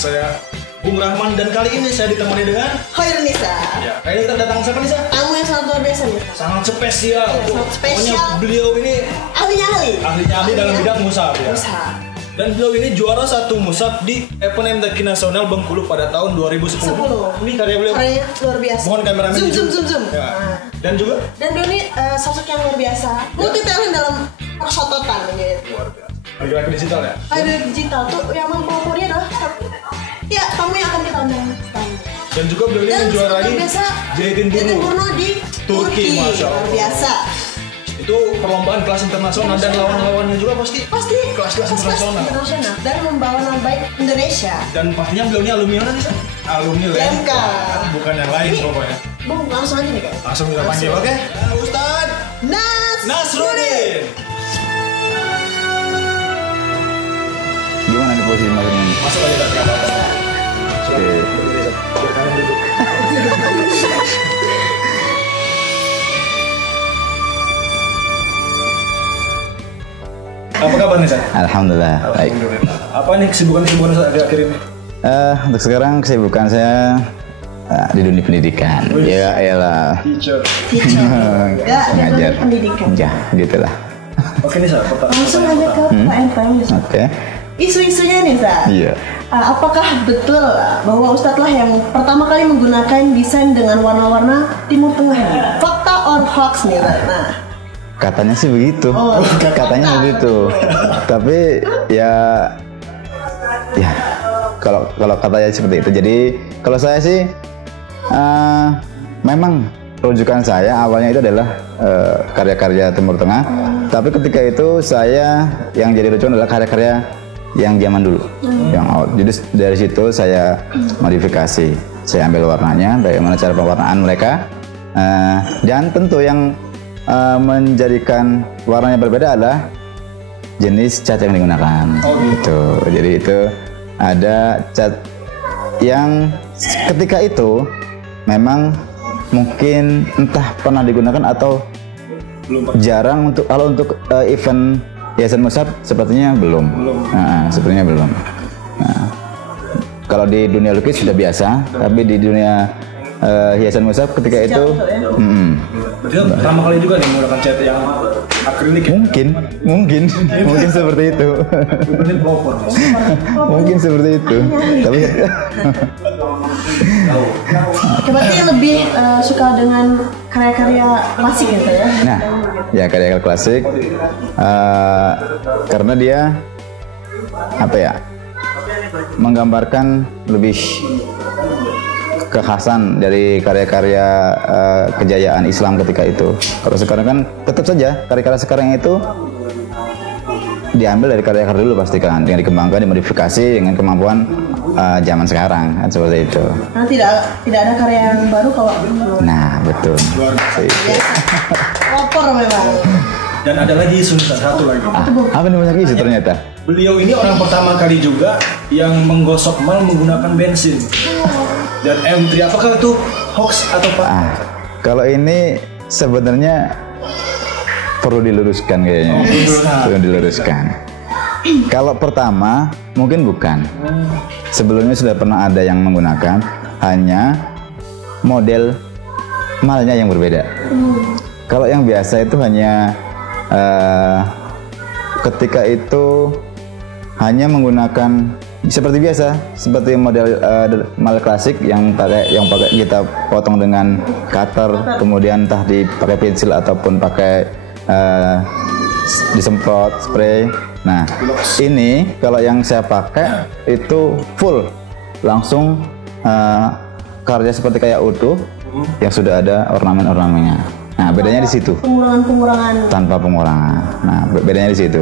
Saya Bung Rahman dan kali ini saya ditemani dengan Khairunisa. ya, kali ini kita datang siapa nih, Sa? Tamu yang sangat luar biasa nih. Sangat spesial. Ya, sangat spesial. Pokoknya beliau ini Ahlinya ahli dalam bidang musab ya. Musab. Dan beliau ini juara 1 musab di event MTQ Nasional Bengkulu pada tahun 2010. 10. Ini karya beliau. Karyanya luar biasa. Mohon kameramen Zoom, dizoom. zoom, zoom, zoom. Ya. Nah. Dan juga Dan beliau ini sosok yang luar biasa. Multi talent dalam persototan gitu. luar biasa. Lagi-lagi digital ya. Ada digital tuh yang mempelopori adalah ya kamu yang akan kita undang sekarang. Dan juga beliau ini Dan menjuarai luar biasa Jahidin Jahidin Burnu Burnu di Turki, Masya luar Allah. biasa. Itu perlombaan kelas internasional dan lawan-lawannya juga pasti Pasti kelas-kelas internasional. dan membawa nama baik Indonesia. Dan pastinya beliau ini alumni mana nih, Sa? Alumni LMK. Bukan yang lain Ini- pokoknya. Bung, langsung aja nih kan. Langsung kita panggil, oke? Ustaz Nasrudin. Gimana nih posisi Mas ini? Masuk aja ke apa? Oke. Biar kalian duduk. Apa kabar nih, Sa? Alhamdulillah baik. Alhamdulillah. Apa nih kesibukan-kesibukan Sa akhir-akhir ini? Untuk sekarang kesibukan saya di dunia pendidikan. Ya iyalah. Teacher. Ya, Ngajar. pendidikan. Ya gitulah. Oke nih, Sa. Langsung aja ke pertanyaan nih. Oke. Isu-isunya nih, Sa. Iya. Apakah betul bahwa Ustadz lah yang pertama kali menggunakan desain dengan warna-warna Timur Tengah nih? Fakta or hoax nih, Sa? Nah, Katanya sih begitu. Oh, Katanya fakta. begitu. Tapi ya kalau katanya seperti itu. Jadi kalau saya sih memang rujukan saya awalnya itu adalah karya-karya Timur Tengah. Tapi ketika itu saya yang jadi rujukan adalah karya-karya yang zaman dulu, yang out. Jadi dari situ saya modifikasi, saya ambil warnanya, bagaimana cara pewarnaan mereka, dan tentu yang menjadikan warnanya berbeda adalah jenis cat yang digunakan. Gitu. Jadi itu ada cat yang ketika itu memang mungkin entah pernah digunakan atau jarang untuk event Yayasan Musab sepertinya belum. Nah, sepertinya belum. Nah, kalau di dunia lukis sudah biasa, tapi di dunia Yayasan Musab ketika itu Berarti pertama kali juga nih menggunakan cat yang akrilik ya? mungkin seperti itu. Berarti pelopor. Mungkin seperti itu. Tapi berarti lebih suka dengan karya-karya klasik gitu ya? nah, ya karya-karya klasik karena dia apa ya? Menggambarkan lebih kekhasan dari karya-karya kejayaan Islam ketika itu. Kalau sekarang kan tetap saja karya-karya sekarang itu diambil dari karya-karya dulu pasti kan, dengan dikembangkan, dimodifikasi dengan kemampuan zaman sekarang kan seperti itu. Nah, tidak ada karya yang baru kalau Nah betul. pelopor memang. Dan ada lagi isu nih, satu lagi. Apa nih banyak isu ternyata? Beliau ini orang pertama kali juga yang menggosok mal menggunakan bensin. Dan M3, apakah itu hoax atau apa? Kalau ini sebenarnya perlu diluruskan kayaknya. Perlu diluruskan. Kalau pertama mungkin bukan. Sebelumnya sudah pernah ada yang menggunakan, hanya model malnya yang berbeda. Kalau yang biasa itu hanya ketika itu hanya menggunakan seperti biasa, seperti model mal klasik yang pakai kita potong dengan cutter, kemudian entah dipakai pensil ataupun pakai disemprot spray. Nah, ini kalau yang saya pakai itu full langsung karya seperti kayak utuh yang sudah ada ornamen-ornamennya. Nah, bedanya di situ. Pengurangan. Tanpa pengurangan. Nah, bedanya di situ.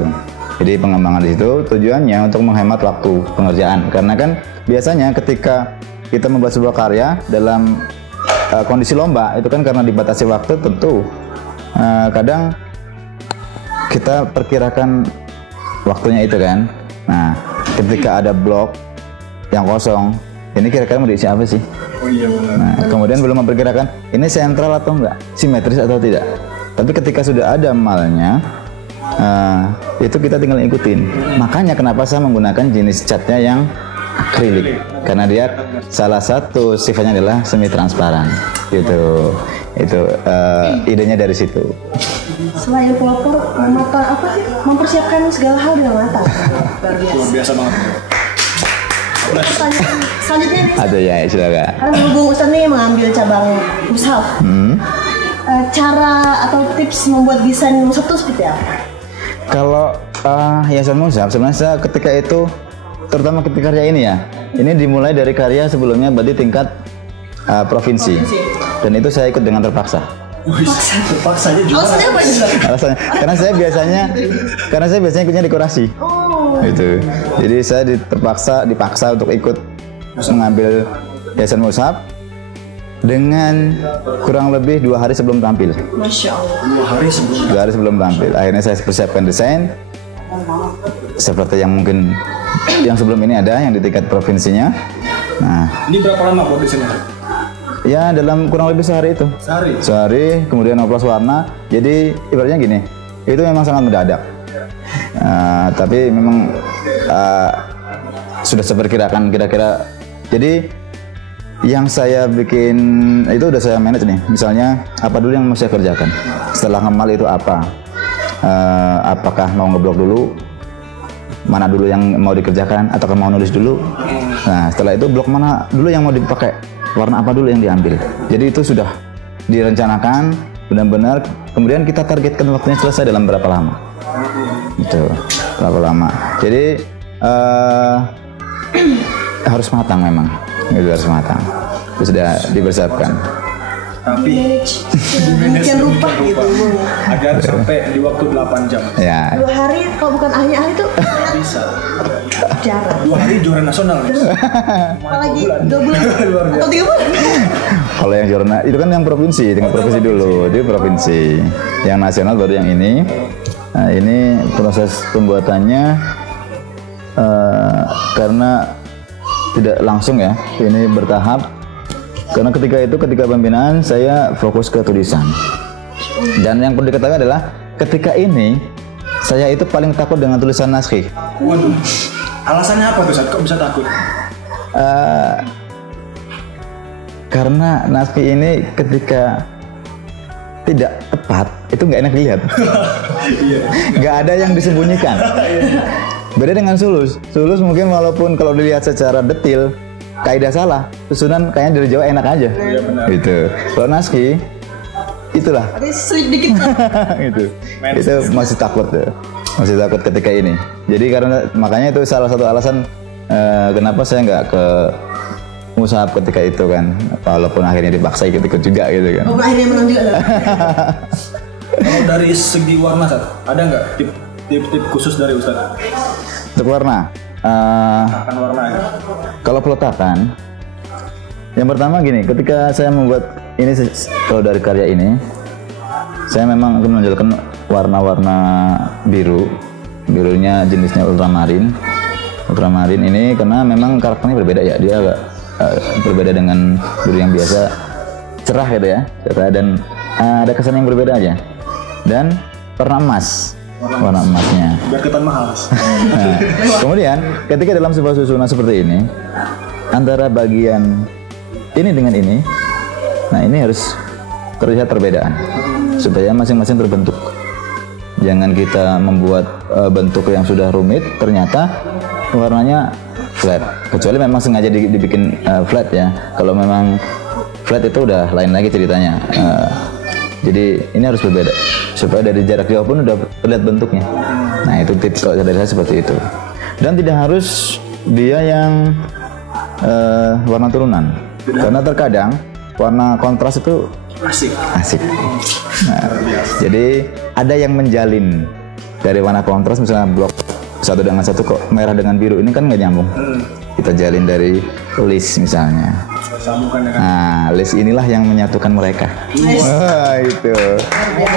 Jadi pengembangan di situ tujuannya untuk menghemat waktu pengerjaan. Karena kan biasanya ketika kita membuat sebuah karya dalam kondisi lomba itu kan karena dibatasi waktu tentu kadang kita perkirakan waktunya itu kan. Nah, ketika ada blok yang kosong, ini kira-kira mau diisi apa sih? Oh iya benar. Nah, kemudian belum memperkirakan ini sentral atau enggak, simetris atau tidak. Tapi ketika sudah ada malnya, itu kita tinggal ikutin. Makanya kenapa saya menggunakan jenis catnya yang akrilik karena dia salah satu sifatnya adalah semi transparan gitu. Itu idenya dari situ. Selain pelopor, mata apa sih? Mempersiapkan segala hal dengan matang. Luar biasa banget. Pertanyaan selanjutnya nih. Ada ya, silakan. Karena berhubung Ustadz nih mengambil cabang mushaf, cara atau tips membuat desain mushaf itu seperti apa? Kalau hiasan mushaf sebenarnya saya ketika itu, terutama ketika karya ini ya, ini dimulai dari karya sebelumnya berarti tingkat provinsi. Dan itu saya ikut dengan terpaksa. Terpaksanya juga. Alasannya apa ini? Alasannya karena saya biasanya ikutnya dekorasi. Gitu. Jadi saya dipaksa untuk ikut mengambil hiasan mushaf dengan kurang lebih 2 hari sebelum tampil. Masya Allah. 2 hari sebelum tampil. Akhirnya saya persiapkan desain seperti yang mungkin yang sebelum ini ada yang di tingkat provinsinya. Nah, ini berapa lama buat desainnya? Ya dalam kurang lebih sehari itu. Sehari, kemudian oplos warna. Jadi ibaratnya gini, itu memang sangat mendadak. Tapi memang sudah saya perkirakan kira-kira. Jadi yang saya bikin itu udah saya manage nih. Misalnya apa dulu yang mau saya kerjakan. Setelah ngemal itu apa? Apakah mau ngeblok dulu? Mana dulu yang mau dikerjakan? Atau mau nulis dulu? Nah setelah itu blok mana dulu yang mau dipakai? Warna apa dulu yang diambil. Jadi itu sudah direncanakan benar-benar. Kemudian kita targetkan waktunya selesai dalam berapa lama. Itu berapa lama. Jadi harus matang memang. Itu harus matang. Itu sudah dipersiapkan. Tapi demikian rupa gitu. Agar sampai di waktu 8 jam. Ya. 2 hari kalau bukan ahli tuh Bisa. jarang. 2 hari juara nasional. Apalagi 2 bulan atau 3 bulan. Kalau yang jurnal itu kan yang provinsi, tingkat provinsi dulu, itu provinsi. Yang nasional baru yang ini. Nah, ini proses pembuatannya karena tidak langsung ya, ini bertahap. Karena ketika pembinaan saya fokus ke tulisan. Dan yang perlu diketahui adalah ketika ini saya itu paling takut dengan tulisan naskih. Waduh. Alasannya apa tuh, Kok bisa takut? Karena naskih ini ketika tidak tepat itu nggak enak dilihat. Nggak ada yang disembunyikan. Beda dengan sulus. Sulus mungkin walaupun kalau dilihat secara detail kaidah salah, susunan kayaknya dari jauh enak aja. Gitu. Kalau naskih itulah. Ada sulit dikit. Gitu. Itu masih takut ya. Masih takut ketika ini. Jadi karena makanya itu salah satu alasan kenapa saya nggak ke mushaf ketika itu kan. Walaupun akhirnya dipaksa ikut juga gitu kan. Oh, akhirnya menang juga. Kalau dari segi warna, ada nggak tip-tip khusus dari Ustadz? Untuk warna. Akan warna ya. Kalau peletakan, yang pertama gini, ketika saya membuat ini, kalau dari karya ini, saya memang akan menonjolkan warna-warna birunya jenisnya ultramarin ini karena memang karakternya berbeda ya, dia agak berbeda dengan biru yang biasa, cerah gitu ya, cerah dan ada kesan yang berbeda aja, dan warna emasnya. Biar kelihatan mahal. Nah, kemudian ketika dalam sebuah susunan seperti ini, antara bagian ini dengan ini, nah ini harus terlihat perbedaan supaya masing-masing terbentuk. Jangan kita membuat bentuk yang sudah rumit ternyata warnanya flat. Kecuali memang sengaja dibikin flat ya. Kalau memang flat itu udah lain lagi ceritanya. Jadi ini harus berbeda supaya dari jarak jauh pun udah terlihat bentuknya. Nah itu tips kalau dari saya seperti itu. Dan tidak harus dia yang warna turunan. Karena terkadang warna kontras itu asik. Nah, jadi ada yang menjalin dari warna kontras, misalnya blok satu dengan satu kok merah dengan biru ini kan nggak nyambung. Kita jalin dari list misalnya. Nah, list inilah yang menyatukan mereka. Wah, itu.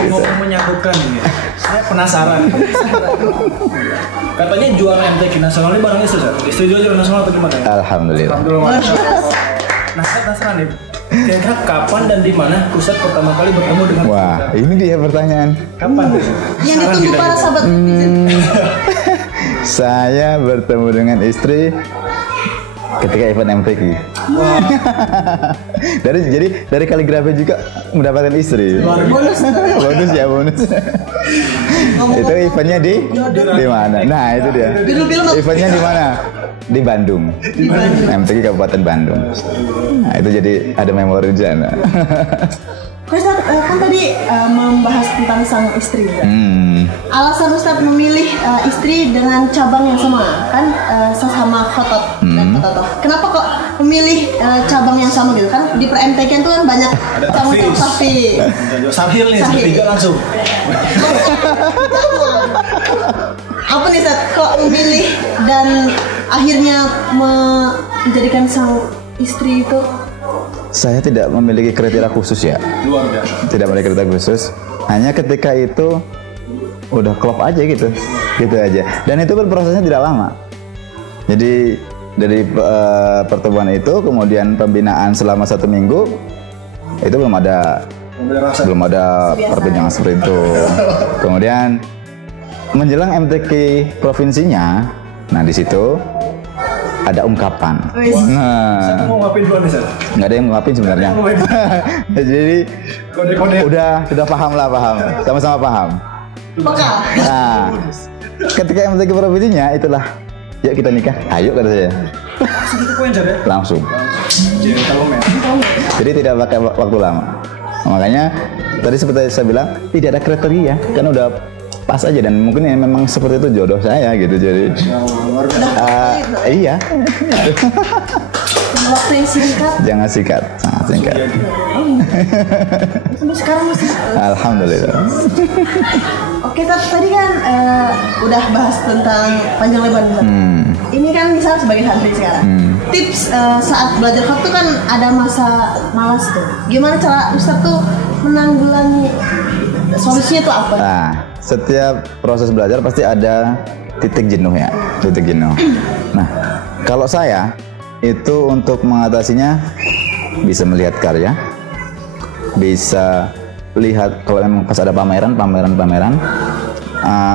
Ngomong menyatukan ini, saya penasaran. Katanya juara MTQ nasional ini barang istri juara nasional atau gimana? Alhamdulillah. Nah, saya penasaran nih. Kira-kira kapan dan di mana Ustadz pertama kali bertemu dengan Wah, ini dia pertanyaan. Kapan? Yang ditunggu para sahabat netizen. Saya bertemu dengan istri ketika event MTQ. dari kaligrafi juga mendapatkan istri. Bonus. bonus ya bonus. Itu eventnya di mana? Nah itu dia. Eventnya di mana? Di Bandung. MTQ Kabupaten Bandung. Nah itu jadi ada memori di sana. Ustadz, kan tadi membahas tentang sang istri. Alasan Ustadz memilih istri dengan cabang yang sama, kan sesama khotot dan khototoh. Kenapa kok memilih cabang yang sama gitu kan? Di per-MTQ itu kan banyak cabang safi. Sahil nih, tiga langsung. Apa nih Ustadz, kok memilih dan akhirnya menjadikan sang istri itu? Saya tidak memiliki kriteria khusus ya. Luar biasa. Tidak memiliki kriteria khusus. Hanya ketika itu udah klop aja gitu aja. Dan itu pun prosesnya tidak lama. Jadi dari pertemuan itu kemudian pembinaan selama 1 minggu itu belum ada perbincangan seperti itu. Kemudian menjelang MTQ provinsinya, nah di situ ada ungkapan. Saya mau ngapin dulu nih, nggak ada yang ngapin sebenarnya. Jadi kode-kode sudah paham, sama-sama paham. Nah, ketika MTQ provinsinya itulah, yuk kita nikah, ayo kata saya. Langsung. Jadi tidak pakai waktu lama. Makanya tadi seperti saya bilang tidak ada kriteria, kan udah pas aja dan mungkin ya memang seperti itu jodoh saya gitu jadi. Iya. Waktu yang singkat. Jangan singkat, sangat singkat. Sampai sekarang masih. Alhamdulillah. Oke, tadi kan udah bahas tentang panjang lebar. Ini kan misalnya sebagai santri sekarang. Tips saat belajar waktu kan ada masa malas tuh. Gimana cara Ustadz tuh menanggulangi? Solusinya tuh apa? Nah, setiap proses belajar pasti ada titik jenuh ya, titik jenuh. Nah, kalau saya itu untuk mengatasinya bisa melihat karya, bisa lihat kalau memang pas ada pameran,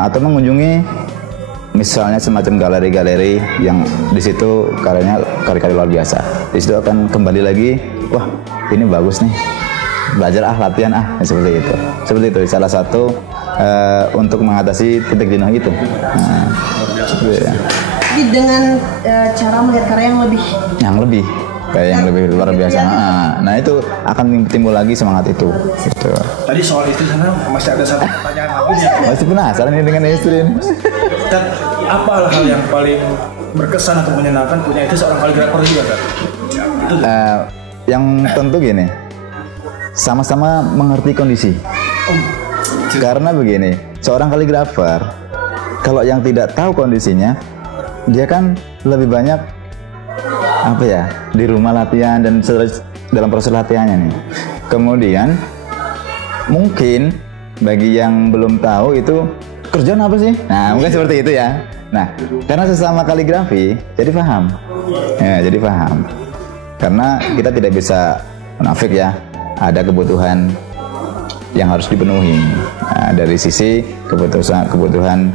atau mengunjungi misalnya semacam galeri-galeri yang di situ karyanya karya-karya luar biasa. Di situ akan kembali lagi, wah ini bagus nih, belajar latihan seperti itu. Seperti itu salah satu untuk mengatasi titik jenuh itu. Jadi dengan cara melihat karya yang lebih kayak yang lebih luar biasa. Nah itu akan timbul lagi semangat itu. Gitu. Tadi soal istri sana masih ada satu pertanyaan habisnya. Masih penasaran nih dengan istri ini. Dan apa hal yang paling berkesan atau menyenangkan punya itu seorang kaligrafer juga kan? Yang tentu gini, sama-sama mengerti kondisi. Karena begini, seorang kaligrafer kalau yang tidak tahu kondisinya, dia kan lebih banyak di rumah latihan dan dalam proses latihannya nih. Kemudian mungkin bagi yang belum tahu itu kerjaan apa sih? Nah mungkin seperti itu ya. Nah karena sesama kaligrafi jadi paham. Ya, jadi paham. Karena kita tidak bisa munafik ya. Ada kebutuhan yang harus dipenuhi. Nah, dari sisi kebutuhan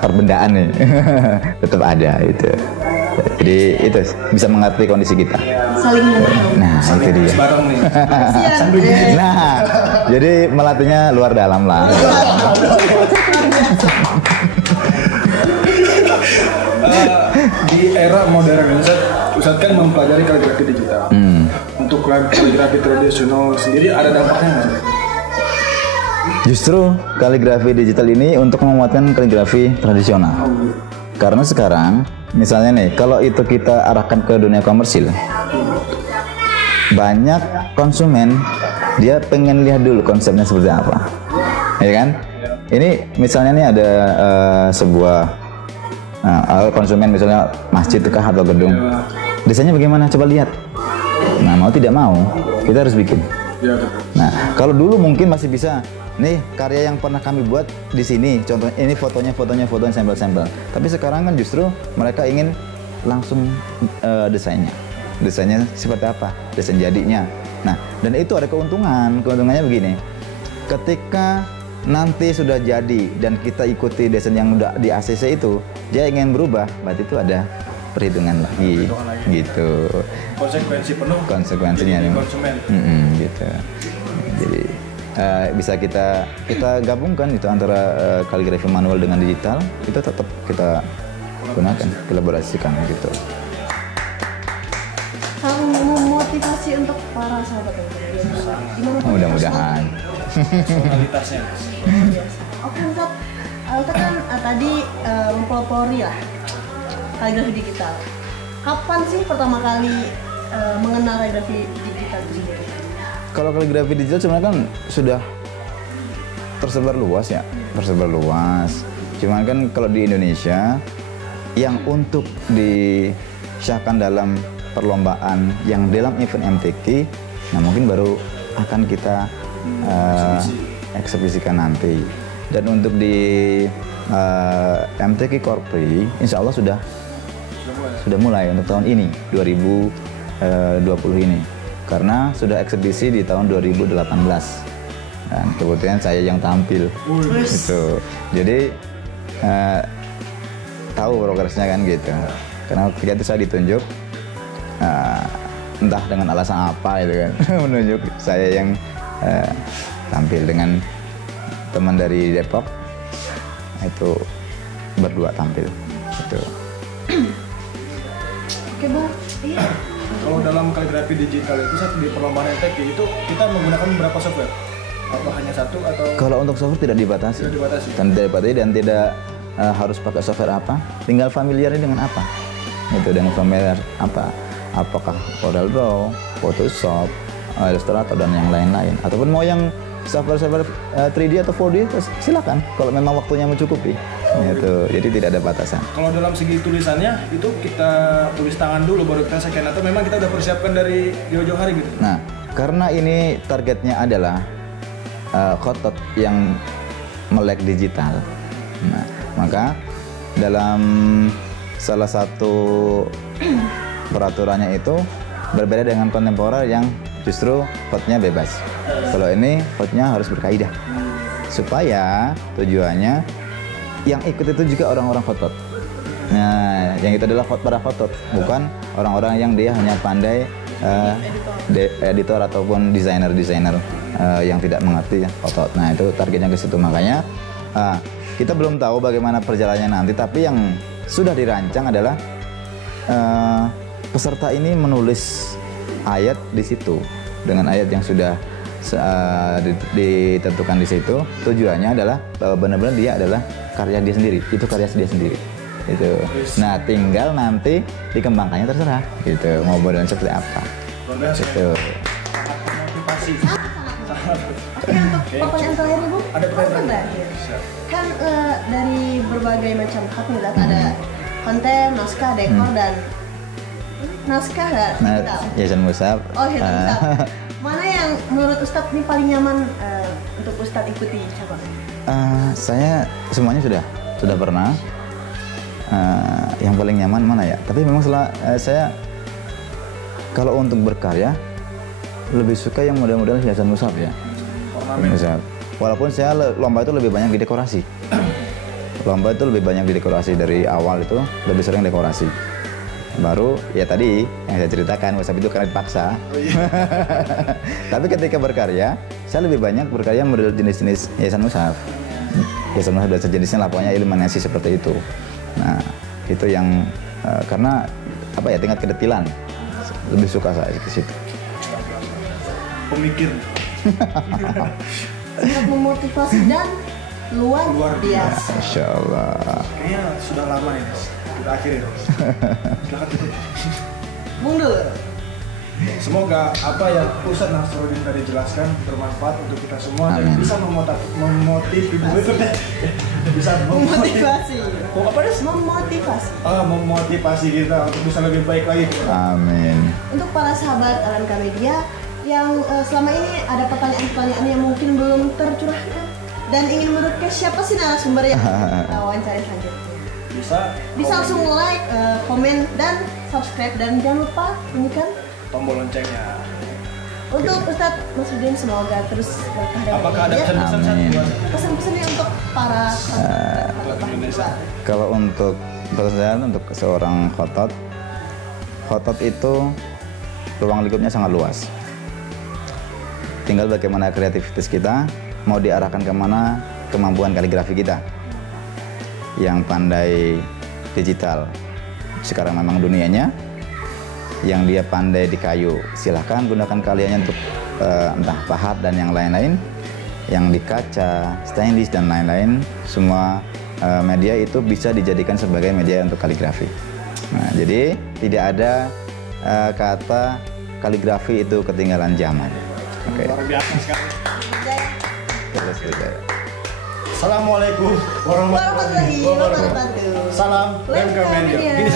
perbendaan nih tetap ada itu. Jadi itu bisa mengerti kondisi kita. Saling memahami. Nah itu dia. Nah jadi melatihnya luar dalam lah. Di era modern Ustadz kan mempelajari kaligrafi digital. Untuk kaligrafi tradisional sendiri ada dampaknya nggak sih? Justru kaligrafi digital ini untuk menguatkan kaligrafi tradisional. Karena sekarang misalnya nih, kalau itu kita arahkan ke dunia komersil, banyak konsumen dia pengen lihat dulu konsepnya seperti apa, ya kan? Ini misalnya nih ada sebuah konsumen misalnya masjid kah atau gedung, desainnya bagaimana? Coba lihat. Nah mau tidak mau kita harus bikin. Nah kalau dulu mungkin masih bisa. Nih karya yang pernah kami buat di sini, contohnya ini fotonya sampel-sampel. Tapi sekarang kan justru mereka ingin langsung desainnya seperti apa, desain jadinya. Nah dan itu ada keuntungannya begini. Ketika nanti sudah jadi dan kita ikuti desain yang udah di ACC itu, dia ingin berubah, berarti itu ada perhitungan lagi, gitu. Konsekuensi penuh. Konsekuensinya jadi nih. konsumen. Gitu. Jadi bisa kita gabungkan itu antara kaligrafi manual dengan digital, itu tetap kita gunakan, kolaborasikan gitu. Sangat memotivasi untuk para sahabat yang gimana? Mudah-mudahan. Personalitasnya. Biasa. Oke, Ustaz. Ustaz kan tadi mempelopori lah kaligrafi digital. Kapan sih pertama kali mengenal kaligrafi digital itu sendiri? Kalau kaligrafi digital sebenarnya kan sudah tersebar luas ya, tersebar luas. Cuman kan kalau di Indonesia yang untuk disahkan dalam perlombaan yang dalam event MTQ, nah mungkin baru akan kita eksebisikan nanti. Dan untuk di MTQ Korpri, insya Allah sudah mulai untuk tahun ini 2020 ini, karena sudah eksebisi di tahun 2018 dan kebetulan saya yang tampil gitu. Jadi tahu progresnya kan gitu, karena ketika itu saya ditunjuk entah dengan alasan apa itu kan menunjuk saya yang tampil dengan teman dari Depok, itu berdua tampil gitu. Oke, Bang. Iya. Kalau dalam kaligrafi digital itu saat di perlombaan MTQ itu kita menggunakan berapa software? Apa hanya satu atau? Kalau untuk software tidak dibatasi. Tidak dibatasi. Dan tidak harus pakai software apa, tinggal familiar dengan apa. Itu dengan familiar apa? Apakah Corel Draw, Photoshop, Illustrator dan yang lain-lain, ataupun mau yang software 3D atau 4D, silakan kalau memang waktunya mencukupi. Gitu. Jadi tidak ada batasan. Kalau dalam segi tulisannya itu kita tulis tangan dulu baru kita scan, atau memang kita udah persiapkan dari jauh-jauh hari gitu? Nah, karena ini targetnya adalah khotot yang melek digital, nah, maka dalam salah satu peraturannya itu berbeda dengan kontemporer yang justru hotnya bebas. Kalau ini hotnya harus berkaidah, supaya tujuannya yang ikut itu juga orang-orang khotot. Nah, yang itu adalah para khotot, bukan orang-orang yang dia hanya pandai editor ataupun desainer yang tidak mengerti khotot. Nah, itu targetnya ke situ. Makanya kita belum tahu bagaimana perjalanannya nanti, tapi yang sudah dirancang adalah peserta ini menulis ayat di situ dengan ayat yang sudah ditentukan di situ. Tujuannya adalah bahwa benar-benar dia adalah karya dia sendiri, itu karya dia sendiri itu. Nah, tinggal nanti dikembangkannya terserah gitu, mau modelnya seperti apa gitu. Motivasi. Oke, untuk pertanyaan terakhir, Ibu. Ada pertanyaan terakhir. Kan dari berbagai macam hal nih, ada konten, naskah, dekor dan naskah digital. Yayasan Musab. Oh, Yayasan Musab. Mana yang menurut Ustadz ini paling nyaman untuk Ustadz ikuti coba? Saya semuanya sudah pernah. Yang paling nyaman mana ya? Tapi memang saya kalau untuk berkarya lebih suka yang model-model hiasan Musab ya. Musab. Walaupun saya lomba itu lebih banyak di dekorasi. Lomba itu lebih banyak di dekorasi, dari awal itu lebih sering dekorasi. Baru ya tadi yang saya ceritakan, Musab itu karena dipaksa. Tapi ketika berkarya, saya lebih banyak berkarya model jenis-jenis hiasan Musab. Hiasan Musab dan sejenisnya lah, pokoknya iluminasi seperti itu. Nah, itu yang karena apa ya, tingkat kedetilan lebih suka saya ke situ. Pemikir. Sangat memotivasi dan luar biasa. Masya Allah. Kayaknya sudah lama ya, Mas. Udah akhir ya. Silahkan tutup. Bung dulu. Semoga apa yang Ustadz Nasruddin tadi jelaskan bermanfaat untuk kita semua. Amin. Dan bisa Memotivasi. Apa deh? Memotivasi. Memotivasi kita untuk bisa lebih baik lagi. Amin. Untuk para sahabat LMK Media yang selama ini ada pertanyaan-pertanyaan yang mungkin belum tercurahkan dan ingin menurutkan siapa sih narasumber yang wawancara selanjutnya, bisa langsung like, komen, dan subscribe, dan jangan lupa bunyikan tombol loncengnya. Untuk Ustadz Nasruddin, semoga terus berkah dan Apakah ada bahagia. pesan-pesan buat Pesan-pesannya untuk para sahabat Indonesia? Kalau untuk pesan untuk seorang khotot itu ruang lingkupnya sangat luas. Tinggal bagaimana kreativitas kita mau diarahkan kemana, kemampuan kaligrafi kita. Yang pandai digital sekarang memang dunianya, yang dia pandai di kayu silahkan gunakan karyanya untuk entah pahat dan yang lain-lain, yang di kaca, stainless dan lain-lain, semua media itu bisa dijadikan sebagai media untuk kaligrafi. Nah, jadi tidak ada kata kaligrafi itu ketinggalan zaman. Oke. Luar biasa sekali. Terus Wijaya. Assalamualaikum warahmatullahi wabarakatuh. Salam Lemka Media. Gini,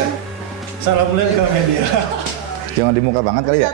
Salam Lemka Media. Jangan di muka banget kali ya.